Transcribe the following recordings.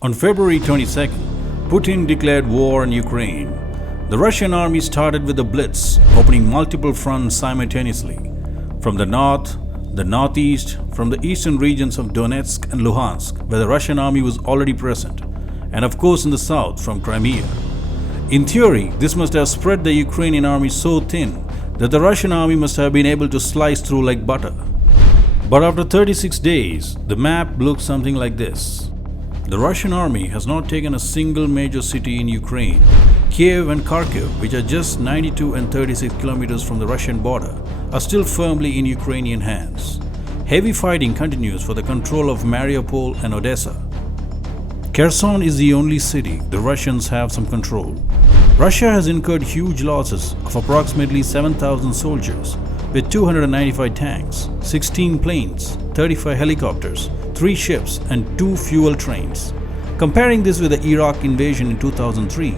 On February 22nd, Putin declared war on Ukraine. The Russian army started with a blitz, opening multiple fronts simultaneously. From the north, the northeast, from the eastern regions of Donetsk and Luhansk, where the Russian army was already present, and of course in the south from Crimea. In theory, this must have spread the Ukrainian army so thin that the Russian army must have been able to slice through like butter. But after 36 days, the map looks something like this. The Russian army has not taken a single major city in Ukraine. Kiev and Kharkiv, which are just 92 and 36 kilometers from the Russian border, are still firmly in Ukrainian hands. Heavy fighting continues for the control of Mariupol and Odessa. Kherson is the only city the Russians have some control. Russia has incurred huge losses of approximately 7,000 soldiers, with 295 tanks, 16 planes, 35 helicopters, 3 ships and 2 fuel trains. Comparing this with the Iraq invasion in 2003,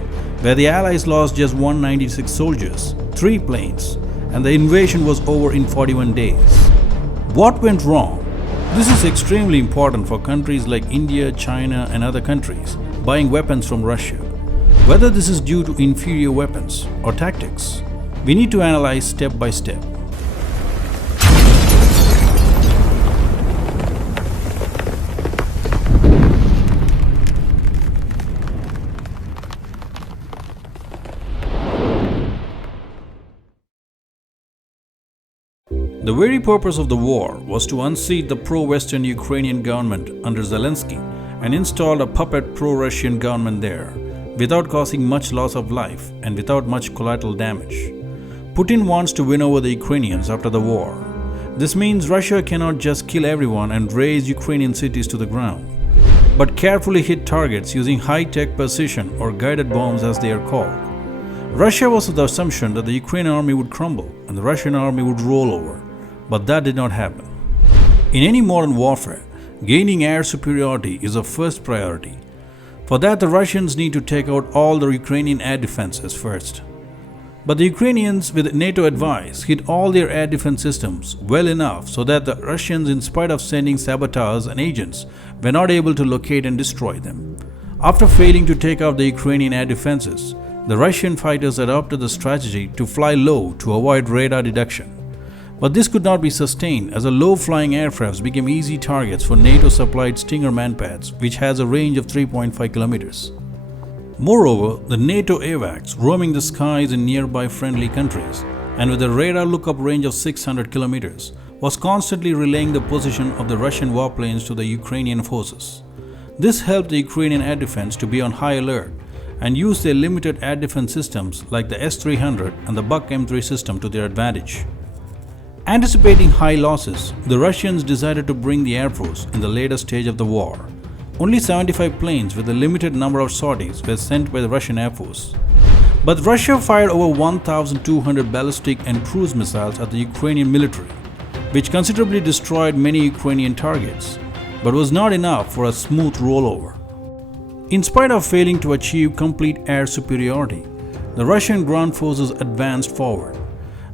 where the Allies lost just 196 soldiers, 3 planes, and the invasion was over in 41 days. What went wrong? This is extremely important for countries like India, China and other countries buying weapons from Russia. Whether this is due to inferior weapons or tactics, we need to analyze step by step. The very purpose of the war was to unseat the pro-Western Ukrainian government under Zelensky and install a puppet pro-Russian government there, without causing much loss of life and without much collateral damage. Putin wants to win over the Ukrainians after the war. This means Russia cannot just kill everyone and raze Ukrainian cities to the ground, but carefully hit targets using high-tech precision or guided bombs as they are called. Russia was of the assumption that the Ukrainian army would crumble and the Russian army would roll over. But that did not happen. In any modern warfare, gaining air superiority is of first priority. For that, the Russians need to take out all the Ukrainian air defenses first. But the Ukrainians, with NATO advice, hit all their air defense systems well enough so that the Russians, in spite of sending saboteurs and agents, were not able to locate and destroy them. After failing to take out the Ukrainian air defenses, the Russian fighters adopted the strategy to fly low to avoid radar detection. But this could not be sustained as the low-flying aircrafts became easy targets for NATO-supplied Stinger manpads, which has a range of 3.5 kilometers. Moreover, the NATO AWACS roaming the skies in nearby friendly countries and with a radar lookup range of 600 kilometers was constantly relaying the position of the Russian warplanes to the Ukrainian forces. This helped the Ukrainian air defense to be on high alert and use their limited air defense systems like the S-300 and the Buk M3 system to their advantage. Anticipating high losses, the Russians decided to bring the Air Force in the later stage of the war. Only 75 planes with a limited number of sorties were sent by the Russian Air Force. But Russia fired over 1,200 ballistic and cruise missiles at the Ukrainian military, which considerably destroyed many Ukrainian targets, but was not enough for a smooth rollover. In spite of failing to achieve complete air superiority, the Russian ground forces advanced forward.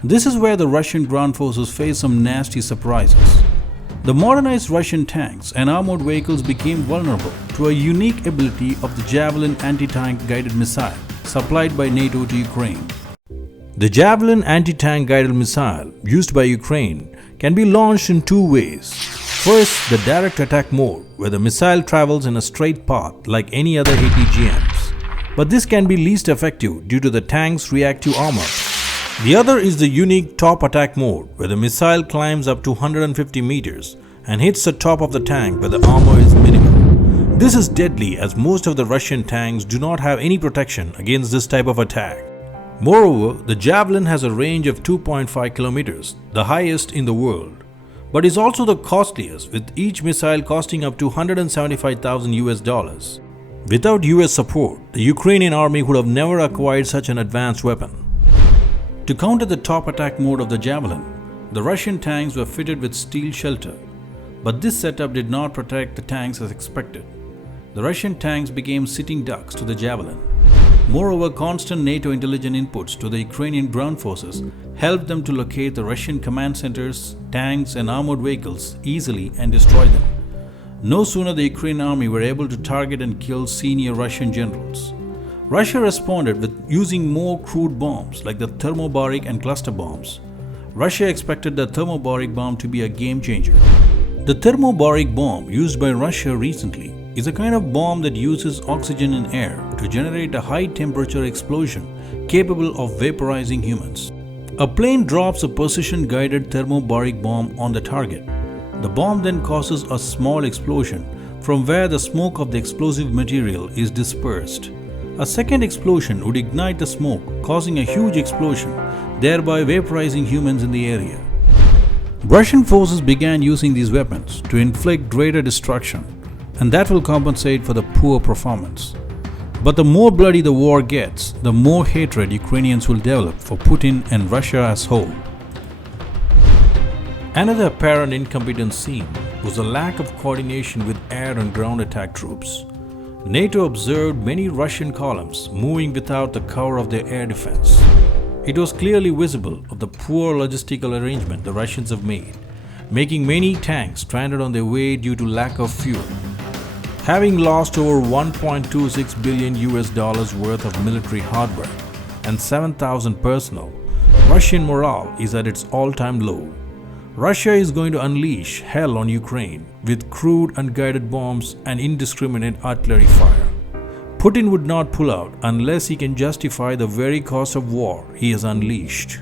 This is where the Russian ground forces faced some nasty surprises. The modernized Russian tanks and armored vehicles became vulnerable to a unique ability of the Javelin anti-tank guided missile supplied by NATO to Ukraine. The Javelin anti-tank guided missile used by Ukraine can be launched in 2 ways. First, the direct attack mode, where the missile travels in a straight path like any other ATGMs. But this can be least effective due to the tank's reactive armor. The other is the unique top attack mode, where the missile climbs up to 150 meters and hits the top of the tank where the armor is minimal. This is deadly as most of the Russian tanks do not have any protection against this type of attack. Moreover, the Javelin has a range of 2.5 kilometers, the highest in the world, but is also the costliest, with each missile costing up to $175,000. Without US support, the Ukrainian army would have never acquired such an advanced weapon. To counter the top attack mode of the Javelin, the Russian tanks were fitted with steel shelter, but this setup did not protect the tanks as expected. The Russian tanks became sitting ducks to the Javelin. Moreover, constant NATO intelligence inputs to the Ukrainian ground forces helped them to locate the Russian command centers, tanks and armored vehicles easily and destroy them. No sooner the Ukrainian army were able to target and kill senior Russian generals. Russia responded with using more crude bombs like the thermobaric and cluster bombs. Russia expected the thermobaric bomb to be a game changer. The thermobaric bomb used by Russia recently is a kind of bomb that uses oxygen in air to generate a high temperature explosion capable of vaporizing humans. A plane drops a precision guided thermobaric bomb on the target. The bomb then causes a small explosion from where the smoke of the explosive material is dispersed. A second explosion would ignite the smoke, causing a huge explosion, thereby vaporizing humans in the area. Russian forces began using these weapons to inflict greater destruction, and that will compensate for the poor performance. But the more bloody the war gets, the more hatred Ukrainians will develop for Putin and Russia as whole. Another apparent incompetence seen was the lack of coordination with air and ground attack troops. NATO observed many Russian columns moving without the cover of their air defense. It was clearly visible of the poor logistical arrangement the Russians have made, making many tanks stranded on their way due to lack of fuel. Having lost over $1.26 billion worth of military hardware and 7,000 personnel, Russian morale is at its all-time low. Russia is going to unleash hell on Ukraine with crude unguided bombs and indiscriminate artillery fire. Putin would not pull out unless he can justify the very cost of war he has unleashed.